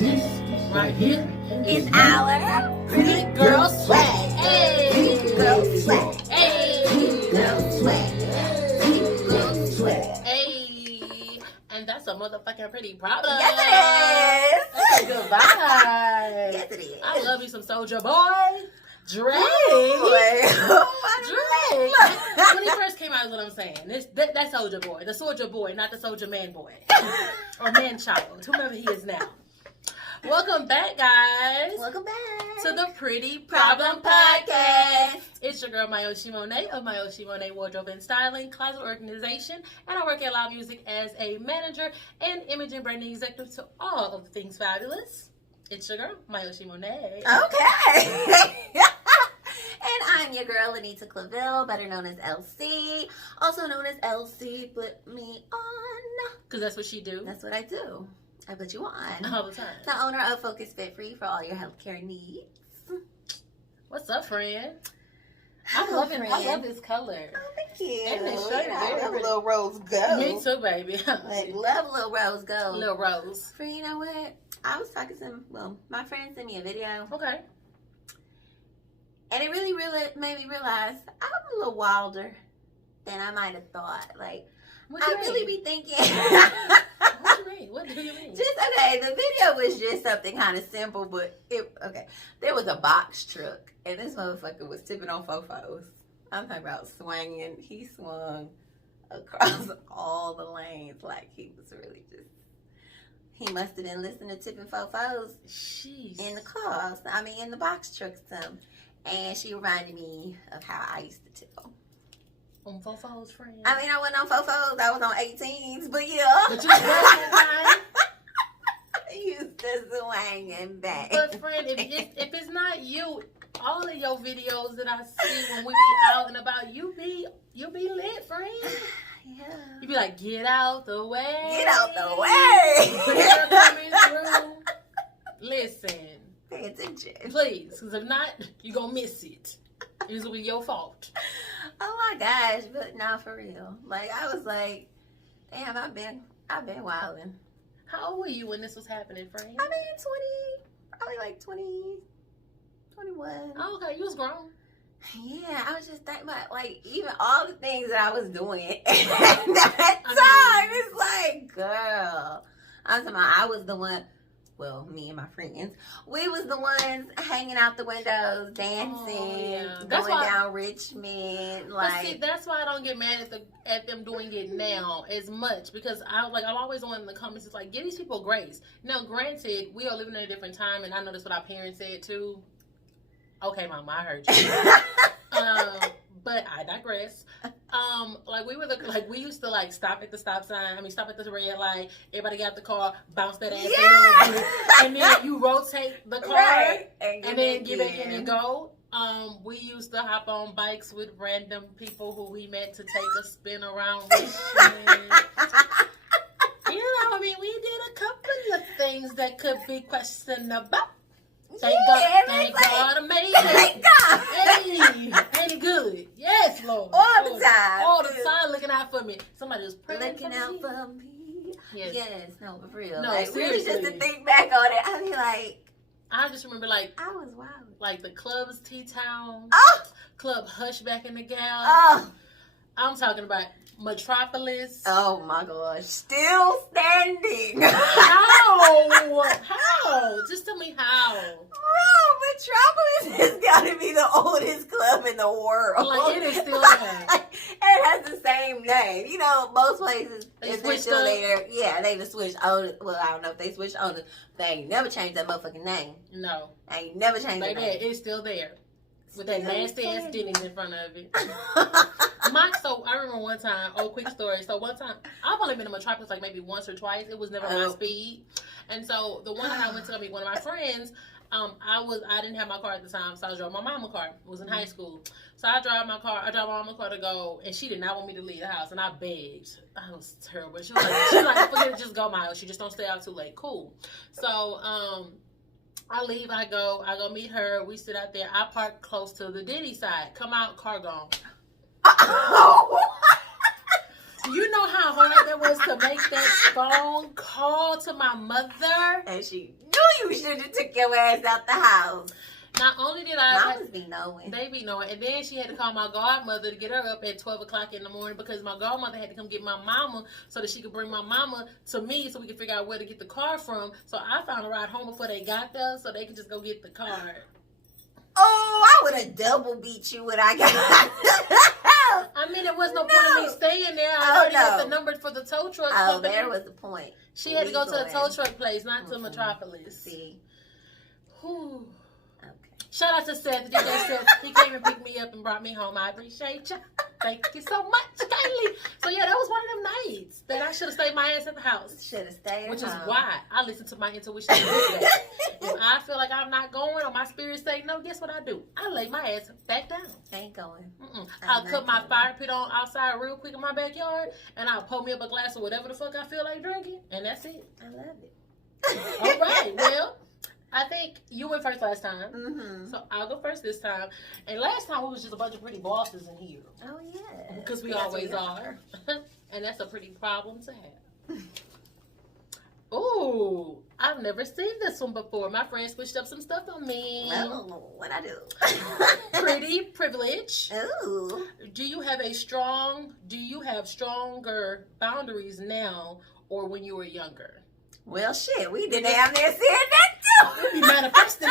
This right here is our Pretty Girl Swag. Hey, Pretty Girl Swag. hey, Pretty Girl Swag. Pretty Girl Swag. hey. And that's a motherfucking pretty problem. Yes, it is. That's a good vibe. Yes, it is. I love you some Soulja Boy. Drake. Drake. When he first came out is what I'm saying. That Soulja Boy. The Soulja Boy, not the Soulja Man Boy. Or Man Child. Whomever he is now. Welcome back, guys. Welcome back to the Pretty Problem Podcast. It's your girl, Mayoshi Monet of Mayoshi Monet Wardrobe and Styling, Closet Organization, and I work at Loud Music as a manager and image and branding executive to all of the things fabulous. It's your girl, Mayoshi Monet. Okay. And I'm your girl, Anita Claville, better known as LC, also known as LC Put Me On. Because that's what she do. That's what I do. I put you on. All the time. The owner of Focus Fit Free for all your healthcare needs. What's up, friend? Hello, I love this color. Oh, thank you. And the shirt is I very love pretty. little rose gold. Me too, baby. Like, love little rose gold. Little Rose. For you know what? I was talking to my friend sent me a video, Okay. and it really made me realize I'm a little wilder than I might have thought. Like, What do I you really mean? be thinking. What do you mean? What do you mean? Just okay. The video was just something kind of simple, but there was a box truck, and this motherfucker was tipping on fofos. I'm talking about swinging. He swung across all the lanes like he was really just. He must have been listening to tipping fofos Jeez. in the cars. I mean, in the box trucks, and she reminded me of how I used to tip. On Fofo's friend. I mean, I wasn't on fofos. I was on 18s, but yeah. But you was right. Used to swing and bang. But friend, if it's not you, all of your videos that I see when we be out and about, you be lit, friend. Yeah. You be like, get out the way. Get out the way. They're coming through. Listen, Pay attention. please, because if not, you gonna miss it. It's gonna be your fault. Oh my gosh, but now for real. Like, I was like, damn, I've been wilding. How old were you when this was happening, friend? I mean, probably like 20, 21. Oh, okay, you was grown. Yeah, I was just thinking about, like, even all the things that I was doing at that time. It's like, girl. I'm talking about I was the one, well, me and my friends, we was the ones hanging out the windows, dancing, yeah. That's going why- down Richmond. But see, Like, that's why I don't get mad at them doing it now as much, because I'm always on in the comments. It's like, give these people grace. Now, granted, we are living in a different time, and I know that's what our parents said too. Okay, Mama, I heard you. But I digress. We used to stop at the stop sign. I mean, stop at the red light. Everybody got the car, bounce that ass in, and then you rotate the car, right. and then get back in and go. We used to hop on bikes with random people who we met to take a spin around Richmond. You know, I mean, we did a couple of things that could be questionable. Thank God I made it. Thank God. Hey, ain't it good? Yes, Lord. All the time. All the time looking out for me. Somebody was praying Looking for out me. for me. Yes. Yes, no, but for real. No, Like, really, just to seriously. think back on it, I mean, like, I just remember I was wild. the clubs T-Town, Oh, Club Hush back in the gal. oh, I'm talking about Metropolis. oh my gosh. Still standing. How? How? Just tell me how. Bro, Metropolis has got to be the oldest club in the world. Like, it is still Like, there. it has the same name. You know, most places, They if they're switched still up. there, yeah, they just switched owners. Well, I don't know if they switched owners. They ain't never changed that motherfucking name. No. They ain't never changed Like that that. name. It's still there. With that Still nasty ass standing. Denny's in front of it. So I remember one time, quick story. So one time, I've only been to Metropolis like maybe once or twice. It was never my Oh. speed. And so the one night I went to go meet one of my friends, I didn't have my car at the time, so I drove my mama's car. It was in high school. So I drive my mama's car to go, and she did not want me to leave the house, and I begged. I was terrible. She was like, forget it, just go, Miles. She just don't stay out too late. Cool. So, I leave, I go meet her. We sit out there. I park close to the Diddy side. Come out, car gone. You know how hard that was to make that phone call to my mother? And she knew You should have took your ass out the house. Not only did I, Mamas be knowing. they be knowing, and then she had to call my godmother to get her up at 12 o'clock in the morning because my godmother had to come get my mama so that she could bring my mama to me so we could figure out where to get the car from. So I found a ride home before they got there so they could just go get the car. Oh, I would have double beat you when I got I mean, there was no point in me staying there. I already had the number for the tow truck. Oh, there was the point. She had to go to the tow truck place, not to Metropolis. See. Whew. Okay. Shout out to Seth. He came and picked me up and brought me home. I appreciate you. Thank you so much, Kylie. So yeah, that was one of them nights that I should have stayed my ass at the house. Should have stayed. Which is why I listen to my intuition. If I feel like I'm not going or my spirit say no, guess what I do? I lay my ass back down. Ain't going. I'll cut my fire pit on outside real quick in my backyard, and I'll pour me up a glass of whatever the fuck I feel like drinking, and that's it. I love it. All right, well, I think you went first last time, So I'll go first this time. And last time we was just a bunch of pretty bosses in here. Oh yeah, Because we always are. And that's a pretty problem to have. Ooh, I've never seen this one before. My friend switched up some stuff on me. Oh, what I do? Pretty privilege. Ooh. Do you have stronger boundaries now or when you were younger? Well, shit, we did damn near saying that too. We be manifesting.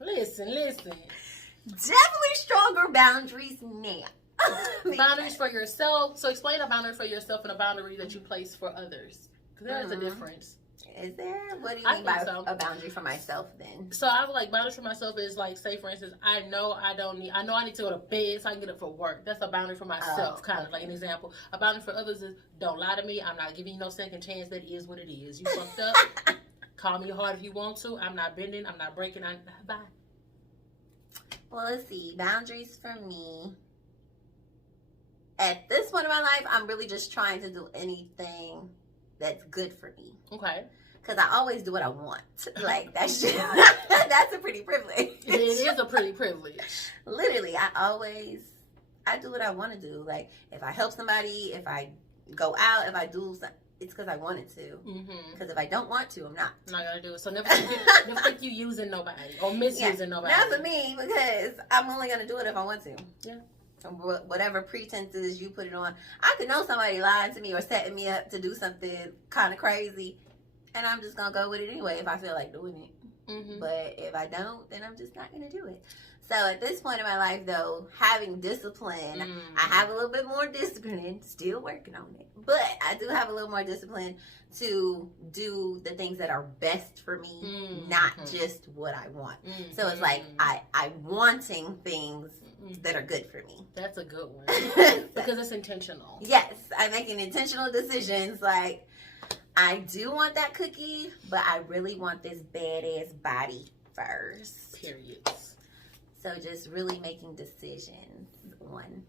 Listen. Definitely stronger boundaries now. Boundaries for yourself. So explain a boundary for yourself and a boundary that you place for others. Because there's a difference. Is there? What do you I mean by think so. a boundary for myself then? So I would like boundaries for myself is like, say for instance, I know I need to go to bed so I can get up for work. That's a boundary for myself, kind of like an example. A boundary for others is don't lie to me. I'm not giving you no second chance. That is what it is. You fucked up. Call me hard if you want to. I'm not bending. I'm not breaking. Bye. Well, let's see. Boundaries for me. At this point in my life, I'm really just trying to do anything that's good for me. Okay. Because I always do what I want. Like, that's just, that's a pretty privilege. It is a pretty privilege. Literally, I do what I want to do. Like, if I help somebody, if I go out, if I do something, it's because I wanted to. Because if I don't want to, I'm not. I'm not going to do it. So never think you using nobody or misusing nobody. Not for me, because I'm only going to do it if I want to. Yeah. Whatever pretenses you put it on. I could know somebody lying to me or setting me up to do something kind of crazy, and I'm just going to go with it anyway if I feel like doing it. But if I don't, then I'm just not going to do it. So at this point in my life, though, having discipline, I have a little bit more discipline, still working on it. But I do have a little more discipline to do the things that are best for me, not just what I want. So it's like I'm wanting things that are good for me. That's a good one. Because it's intentional. Yes, I'm making intentional decisions. Like, I do want that cookie, but I really want this badass body first. Period. So just really making decisions on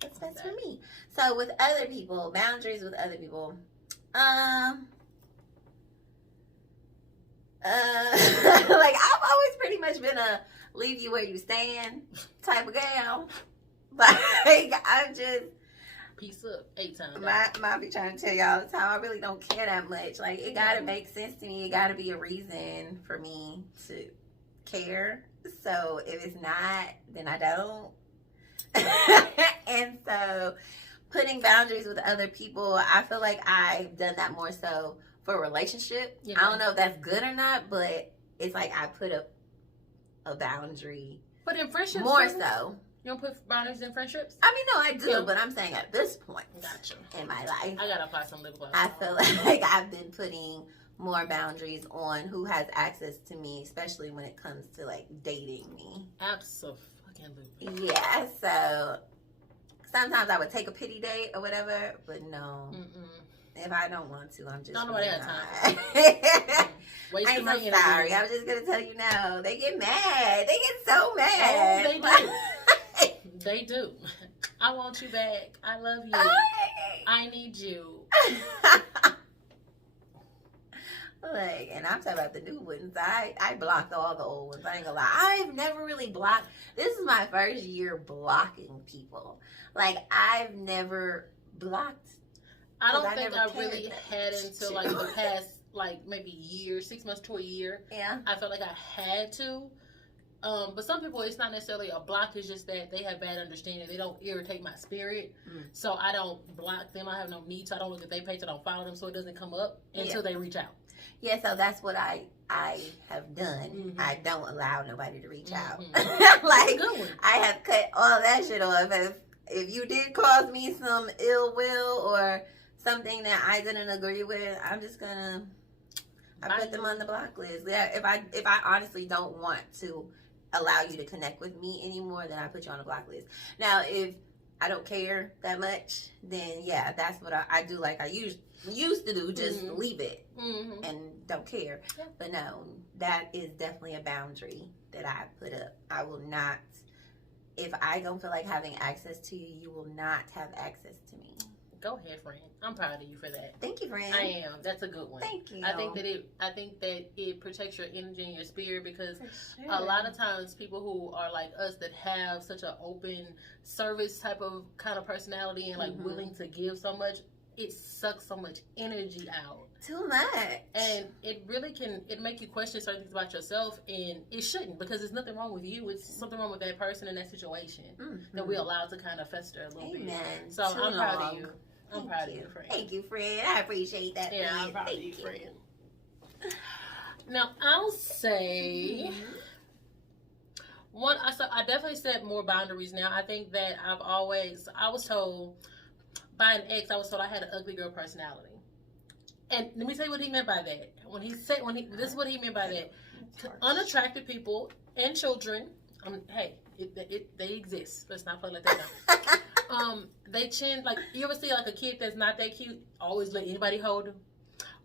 what's best for me. So with other people, boundaries with other people, like I've always pretty much been a leave you where you stand type of gal. Like I'm just peace up 8 times. I be trying to tell you all the time, I really don't care that much. Like it gotta make sense to me. It gotta be a reason for me to care. So if it's not, then I don't. And so putting boundaries with other people, I feel like I've done that more so for a relationship. Yeah. I don't know if that's good or not, but it's like I put a boundary. But in friendships, more so. You don't put boundaries in friendships? I mean, no, I do, but I'm saying at this point in my life, I gotta apply some lip gloss. I feel like I've been putting more boundaries on who has access to me, especially when it comes to like dating me. Absolutely. Yeah, so sometimes I would take a pity date or whatever, but no. If I don't want to, I'm just don't know what time. I'm so sorry. I'm just gonna tell you no. They get mad. They get so mad. Oh, they do. They do. I want you back. I love you. I need you. Like, and I'm talking about the new ones. I blocked all the old ones. I ain't gonna lie. I've never really blocked. This is my first year blocking people. Like, I've never blocked. I don't think I really had until like the past like maybe a year, 6 months to a year. Yeah. I felt like I had to. But some people, it's not necessarily a block. It's just that they have bad understanding. They don't irritate my spirit. So I don't block them. I have no need to. I don't look at their page. I don't follow them so it doesn't come up until they reach out. Yeah, so that's what I have done. Mm-hmm. I don't allow nobody to reach out. Mm-hmm. Like, Good one. I have cut all that shit off. If you did cause me some ill will or something that I didn't agree with, I'm just gonna put them on the block list. Yeah, if I honestly don't want to allow you to connect with me anymore, then I put you on the block list. Now, if I don't care that much, then yeah, that's what I do. Like I used to do, just leave it and don't care. Yeah. But no, that is definitely a boundary that I put up. I will not. If I don't feel like having access to you, you will not have access to me. Go ahead, friend. I'm proud of you for that. Thank you, friend. I am. That's a good one. Thank you. I think that it protects your energy and your spirit because a lot of times people who are like us that have such an open service type of kind of personality and like willing to give so much, it sucks so much energy out. Too much. And it really can make you question certain things about yourself, and it shouldn't, because there's nothing wrong with you. It's something wrong with that person in that situation that we allow to kind of fester a little bit. So I'm proud of you. I'm proud of you, friend. Thank you, friend. I appreciate that. Yeah, I'm proud of you, friend. Now, I'll say I definitely set more boundaries now. I think that I was told by an ex, I was told I had an ugly girl personality. And let me tell you what he meant by that. This is what he meant by that. Unattractive people and children, they exist. Let's not play like that now. They tend, like, you ever see like a kid that's not that cute? Always let anybody hold them.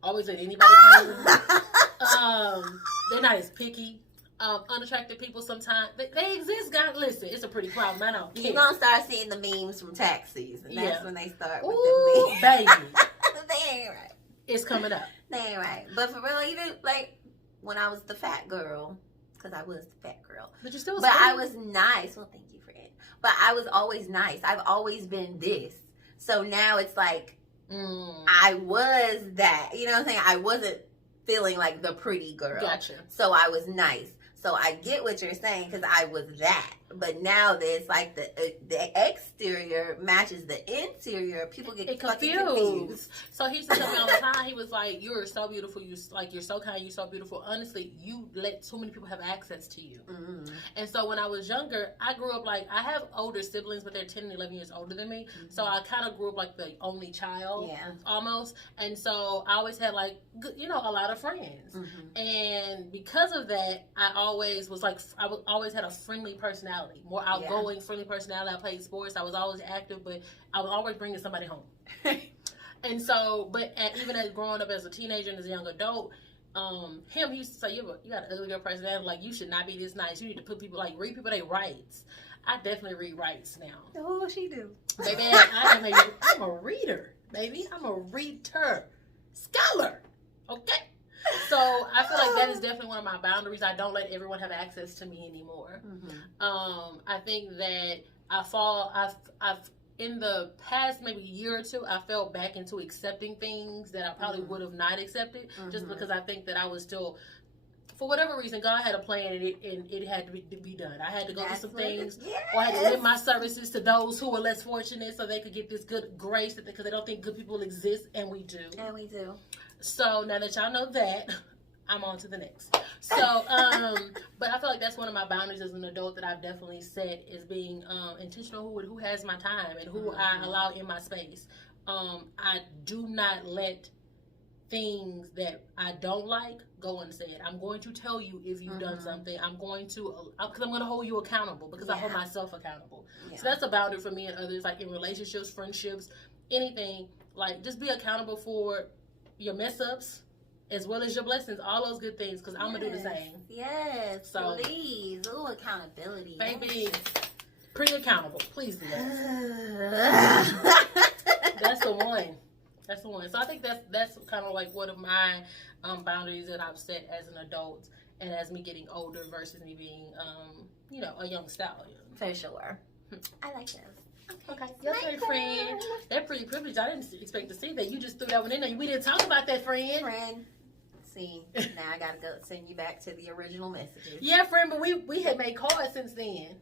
Always let anybody hold them. They're not as picky. Unattractive people sometimes they exist. God, listen, it's a pretty problem. I don't care. You're gonna start seeing the memes from taxis, and that's when they start with the memes. Baby, they ain't right. It's coming up. They ain't right. But for real, even like when I was the fat girl, because I was the fat girl, but you still. But I was nice. Well, thank you, friend. But I was always nice. I've always been this. So now it's like I was that. You know what I'm saying? I wasn't feeling like the pretty girl. Gotcha. So I was nice. So I get what you're saying because I was that. But now there's like the exterior matches the interior. People get confused. So he used to tell me all the time. He was like, "You're so beautiful. You're so kind. You're so beautiful. Honestly, you let too many people have access to you." And so when I was younger, I grew up like I have older siblings, but they're 10 and 11 years older than me. So I kind of grew up like the only child, almost. And so I always had like a lot of friends. And because of that, I always had a friendly personality. More outgoing, friendly personality. I played sports. I was always active, but I was always bringing somebody home. And so, even as growing up as a teenager and as a young adult, he used to say, you got an ugly girl personality. Like, you should not be this nice. You need to read people their rights. I definitely read rights now. Oh, she do. Baby, I'm a reader, baby. I'm a reader. Scholar. Okay? So I feel like that is definitely one of my boundaries. I don't let everyone have access to me anymore. I think that I've in the past maybe year or two, I fell back into accepting things that I probably would have not accepted, just because I think that I was still, for whatever reason, God had a plan and it had to be done. I had to go do some things, or I had to limit my services to those who were less fortunate so they could get this good grace, because they don't think good people exist, and we do. And we do. So now that y'all know that, I'm on to the next. So, but I feel like that's one of my boundaries as an adult that I've definitely set, is being intentional who has my time and who I allow in my space. I do not let things that I don't like go unsaid. I'm going to tell you if you've done something. I'm going to, because I'm going to hold you accountable, because I hold myself accountable. So that's a boundary for me and others, like in relationships, friendships, anything. Like, just be accountable for your mess ups as well as your blessings, all those good things, because I'm gonna do the same. Yes, so please. Ooh, accountability, baby. Pretty accountable, please do that. That's the one. So I think that's kind of like one of my boundaries that I've set as an adult and as me getting older versus me being a young stallion. For sure. I like that. Okay. Yes, friend. That pretty privilege. I didn't expect to see that. You just threw that one in there. We didn't talk about that, friend. See, now I gotta go send you back to the original messages. Yeah, friend, but we had made cards since then.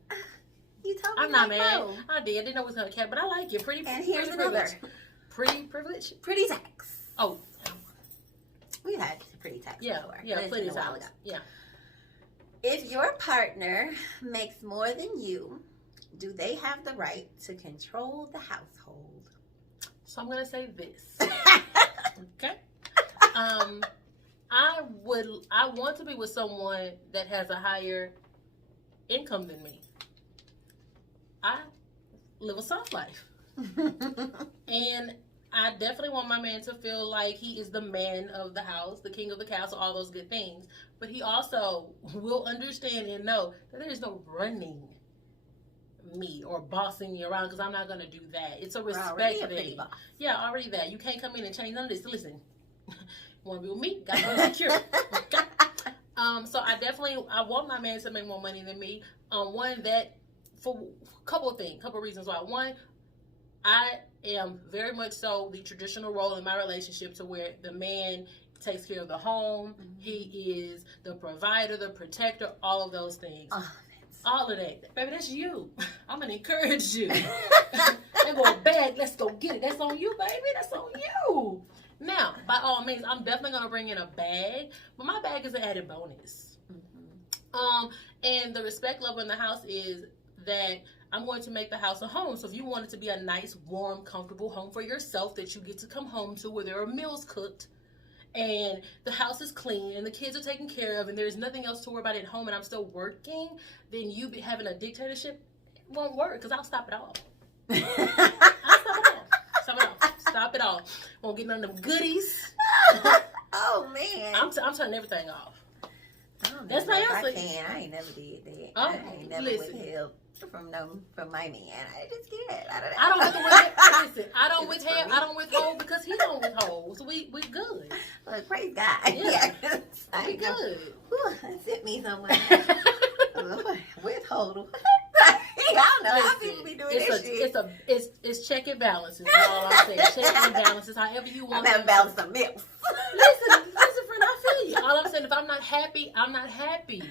You told me. I'm not like, mad. no. I did. I didn't know it was gonna count, but I like it. Pretty. And here's pretty another. privilege. Pretty privilege. Pretty tax. Oh, We've had pretty tax yeah, before. yeah, but it's plenty been of a while times. ago. Yeah. If your partner makes more than you, do they have the right to control the household? So I'm gonna say this. Okay. I want to be with someone that has a higher income than me. I live a soft life. And I definitely want my man to feel like he is the man of the house, the king of the castle, all those good things. But he also will understand and know that there is no running me or bossing me around, because I'm not going to do that. It's a respect thing. Yeah, already that. You can't come in and change none of this. Listen, want to be with me? Got to be secure. Okay? So I want my man to make more money than me. One, that for a couple reasons why. One, I am very much so the traditional role in my relationship, to where the man takes care of the home. Mm-hmm. He is the provider, the protector, all of those things. All of that. Baby, that's you. I'm going to encourage you. They go bag, let's go get it. That's on you, baby. That's on you. Now, by all means, I'm definitely going to bring in a bag, but my bag is an added bonus. Mm-hmm. And the respect level in the house is that I'm going to make the house a home. So if you want it to be a nice, warm, comfortable home for yourself that you get to come home to, where there are meals cooked and the house is clean and the kids are taken care of and there's nothing else to worry about at home and I'm still working, then you be having a dictatorship, it won't work, because I'll stop it all. Stop it all. Won't get none of them goodies. Oh, man. I'm turning everything off. That's my answer. I ain't never did that. I ain't never withheld from my man. I just did. I don't know. Listen, I don't withhold because he don't withhold. So we good. Well, praise God. Yeah. We good. Whew, sent me somewhere. Withhold. I don't know how people be doing this shit. It's check and balances. That's all I'm saying. Check and balances, however you want. I'm having balance some milk. Listen, friend, I feel you. All I'm saying, if I'm not happy, I'm not happy.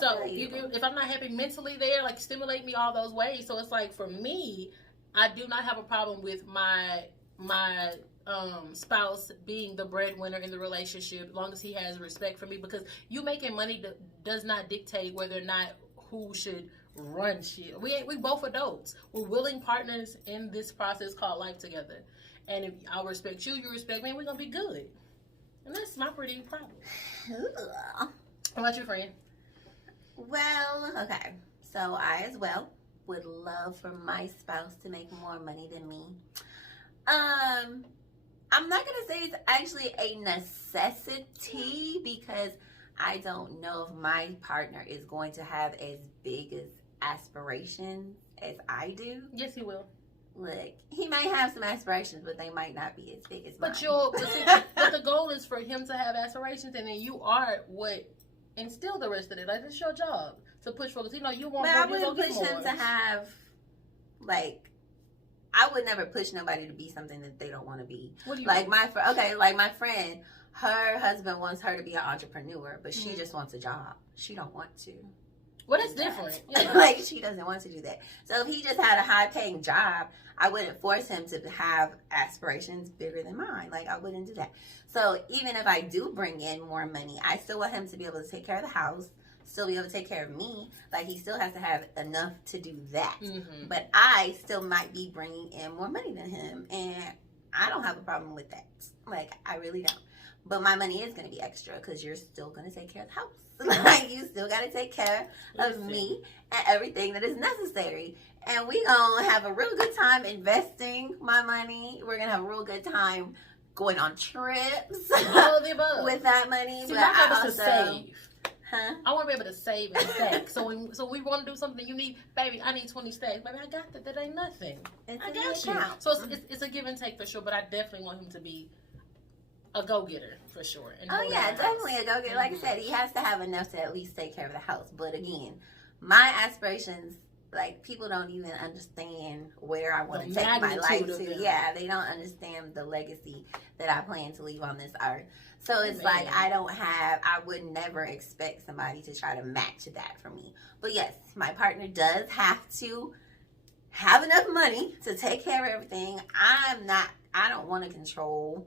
So if I'm not happy mentally there, like, stimulate me all those ways. So it's like, for me, I do not have a problem with my spouse being the breadwinner in the relationship, as long as he has respect for me, because you making money does not dictate whether or not who should run shit. We both adults. We're willing partners in this process called life together. And if I respect you, you respect me, we're gonna be good. And that's my pretty problem. How about you, friend? Well, okay. So I as well would love for my spouse to make more money than me. I'm not gonna say it's actually a necessity, because I don't know if my partner is going to have as big as aspirations as I do. Yes, he will. Look, he might have some aspirations, but they might not be as big as mine. But the goal is for him to have aspirations, and then you are what instill the rest of it. Like, it's your job to push for. Because you want. But I wouldn't push him to have, like, I would never push nobody to be something that they don't want to be. What do you like mean? Like my friend, her husband wants her to be an entrepreneur, but she just wants a job. She don't want to. Well, that's different. Yeah. Like, she doesn't want to do that. So if he just had a high-paying job, I wouldn't force him to have aspirations bigger than mine. Like, I wouldn't do that. So even if I do bring in more money, I still want him to be able to take care of the house, still be able to take care of me. Like, he still has to have enough to do that. Mm-hmm. But I still might be bringing in more money than him, and I don't have a problem with that. Like, I really don't. But my money is going to be extra, because you're still going to take care of the house. Like, you still got to take care of me and everything that is necessary. And we going to have a real good time investing my money. We're going to have a real good time going on trips all of the above with that money. See, but I also to save. Huh? I want to be able to save and stack. So when we want to do something you need, baby, I need 20 stacks. Baby, I got that. That ain't nothing. I got you. So it's a give and take for sure. But I definitely want him to be a go-getter for sure. And definitely a go-getter. Like I said, he has to have enough to at least take care of the house. But again, my aspirations like, people don't even understand where I want The to take my life magnitude of to. them. Yeah, they don't understand the legacy that I plan to leave on this earth. So it's Man. like, I would never expect somebody to try to match that for me. But yes, my partner does have to have enough money to take care of everything. I don't want to control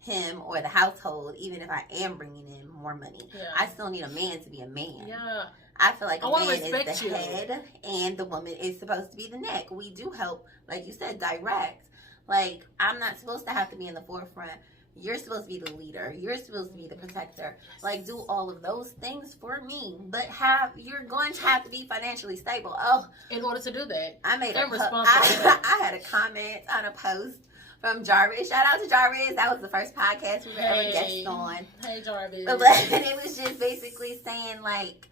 him or the household, even if I am bringing in more money. Yeah. I still need a man to be a man. Yeah. I feel like I a wanna man is respect the you. head and the woman is supposed to be the neck. We do help, like you said, direct. Like, I'm not supposed to have to be in the forefront. You're supposed to be the leader. You're supposed to be the protector. Like, do all of those things for me. But you're going to have to be financially stable. Oh, In order to do that. I made And responsible. I had a comment on a post from Jarvis. Shout out to Jarvis. That was the first podcast we were ever guests on. Hey, Jarvis. But it was just basically saying, like,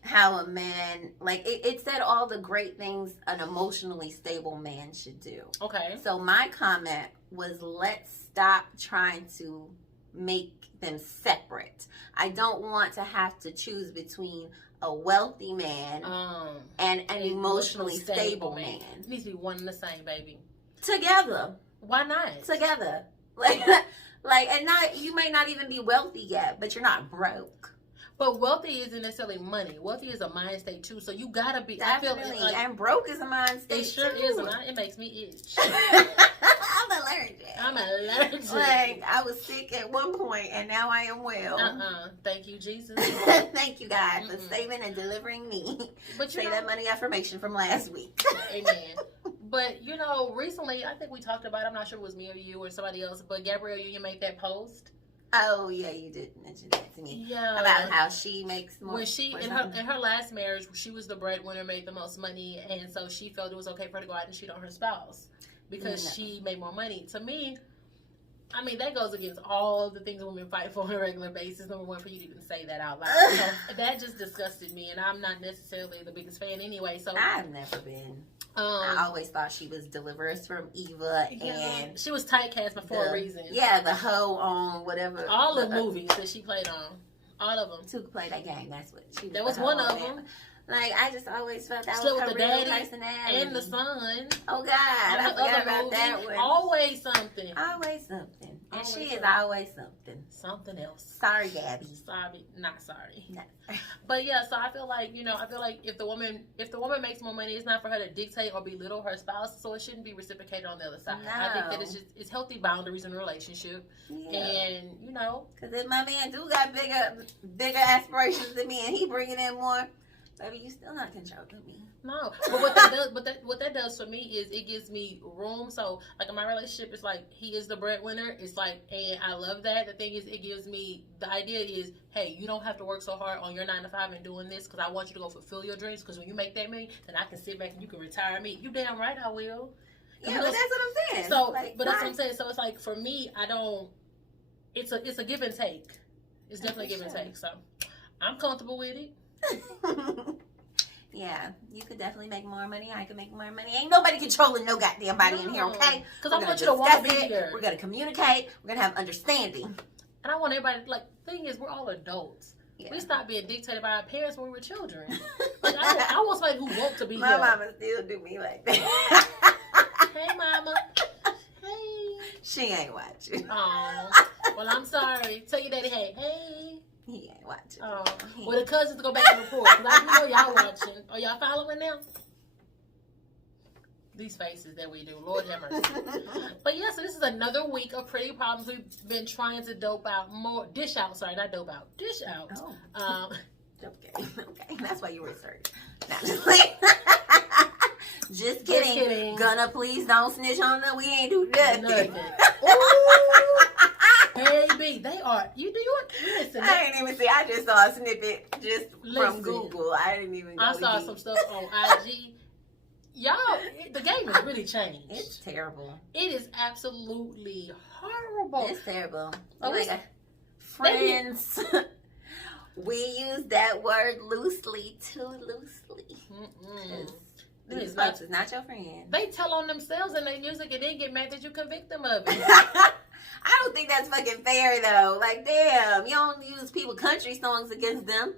how a man, like, it said all the great things an emotionally stable man should do. Okay. So my comment was, let's stop trying to make them separate. I don't want to have to choose between a wealthy man and an emotionally stable man. It needs to be one and the same, baby. Together. Why not? Together. Like, and not, you may not even be wealthy yet, but you're not broke. But wealthy isn't necessarily money. Wealthy is a mind state too. So you gotta be. Definitely. I feel like and broke is a mind state. it sure too. is, and it makes me itch. I'm allergic. I'm allergic. Like, I was sick at one point, and now I am well. Thank you, Jesus. Thank you, God, for saving and delivering me. But you Say know, that money affirmation from last week. amen. But you know, recently I think we talked about. I'm not sure if it was me or you or somebody else, but Gabrielle Union made that post. Oh yeah, you did mention that to me. Yeah. About how she makes more. When she in her last marriage, she was the breadwinner, made the most money, and so she felt it was okay for her to go out and cheat on her spouse because she made more money. To me, I mean, that goes against all the things women fight for on a regular basis. Number one, for you to even say that out loud. So that just disgusted me, and I'm not necessarily the biggest fan anyway. So I've never been. I always thought she was Deliverance from Eva, and she was typecast for a reason. Yeah, the hoe on whatever. All the movies that she played on, all of them. To play that game, that's what she. That was one of them. Like, I just always felt that Still was her with the real daddy personality. and the son. Oh God, I forgot about that one. Always something. Always something. And Always she is something. always something. Something else. Sorry, Gabby. Sorry, not sorry. No. But yeah, so I feel like if the woman makes more money, it's not for her to dictate or belittle her spouse, so it shouldn't be reciprocated on the other side. No. I think that it's healthy boundaries in a relationship, and because if my man do got bigger aspirations than me, and he bringing in more, baby, you still not controlling me. No, but what that does for me is it gives me room. So like in my relationship, it's like he is the breadwinner. It's like, and I love that. The thing is, it gives me the idea is, hey, you don't have to work so hard on your 9 to 5 and doing this because I want you to go fulfill your dreams. Because when you make that money, then I can sit back and you can retire me. You damn right I will. Yeah, but that's what I'm saying. So, like, but that's what I'm saying. So it's like for me, I don't. It's a give and take. It's definitely a give and take. So I'm comfortable with it. Yeah, you could definitely make more money. I could make more money. Ain't nobody controlling no goddamn body in here, okay? Because I want you to want to be here. We're going to communicate. We're going to have understanding. And I want everybody, like, the thing is, we're all adults. Yeah. We stopped being dictated by our parents when we were children. Like, I want somebody who wants to be My here. mama still do me like that. Hey, mama. Hey. She ain't watching. Oh, well, I'm sorry. Tell your daddy, hey. He ain't watching. Oh, well, the cousins go back and report. Because I know y'all watching. Are y'all following now? These faces that we do. Lord have mercy. But yeah, so this is another week of Pretty Problems. We've been trying to dish out. Oh. Okay. That's why you research. Not just Just kidding. Gonna please don't snitch on them. We ain't do nothing. Baby, they are. Listen. I didn't even see. I just saw a snippet from Google. I didn't even. I saw some stuff on IG. Y'all, the game has really changed. It's terrible. It is absolutely horrible. It's terrible. Oh, like friends. We use that word loosely, too loosely. This folks is not your friend. They tell on themselves in their music and then get mad that you convict them of it. I don't think that's fucking fair though. Like, damn, you don't use people country songs against them.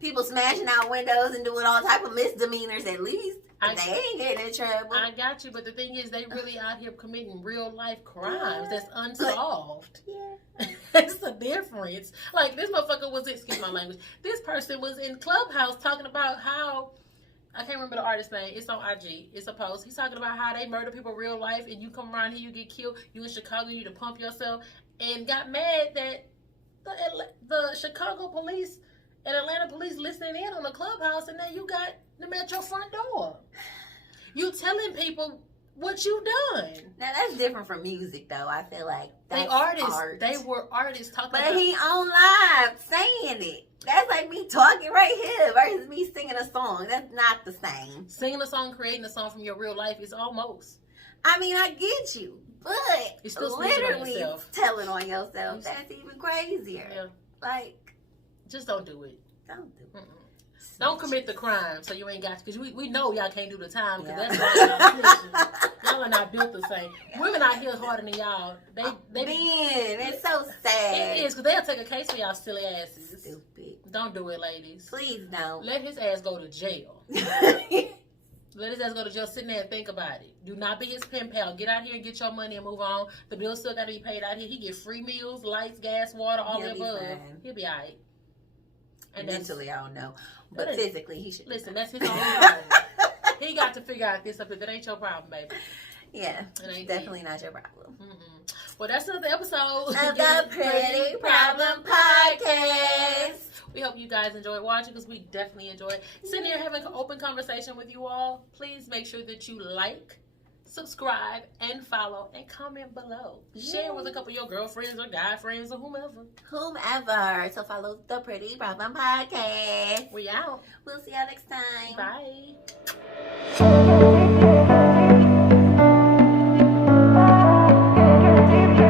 people smashing out windows and doing all type of misdemeanors at least. They ain't getting in trouble. I got you, but the thing is, they really out here committing real life crimes that's unsolved. Yeah. It's the difference. Like, this motherfucker was, excuse my language, this person was in Clubhouse talking about how, I can't remember the artist's name, it's on IG, it's a post. He's talking about how they murder people real life, and you come around here, you get killed, you in Chicago, you need to pump yourself, and got mad that the Chicago police and Atlanta police listening in on the Clubhouse, and then you got them at your front door. You telling people what you done. Now that's different from music, though. I feel like that's art. They were artists talking. But he on live saying it. That's like me talking right here versus me singing a song. That's not the same. Singing a song, creating a song from your real life is almost. I mean, I get you, but you're still literally telling on yourself. That's even crazier. Yeah. Like, just don't do it. Don't do it. Don't commit the crime so you ain't got to. Because we know y'all can't do the time because that's why y'all snitching. Y'all are not built the same. Women out here harder than y'all. Man, it's so sad. It is because they'll take a case for y'all silly asses. Stupid. Don't do it, ladies. Please don't. Let his ass go to jail. Let his ass go to jail. Sit there and think about it. Do not be his pen pal. Get out here and get your money and move on. The bills still got to be paid out here. He get free meals, lights, gas, water, all the above. He'll be all right. And mentally, I don't know. But physically, he should. Listen, that's his own problem. He got to figure out this stuff. That ain't your problem, baby. Yeah, it's definitely not your problem. Mm-hmm. Well, that's another episode of the Pretty Problem Podcast. We hope you guys enjoyed watching because we definitely enjoyed sitting here having an open conversation with you all. Please make sure that you like, subscribe, and follow, and comment below. Share with a couple of your girlfriends or guy friends or whomever. So follow the Pretty Problem Podcast. We out. We'll see y'all next time. Bye.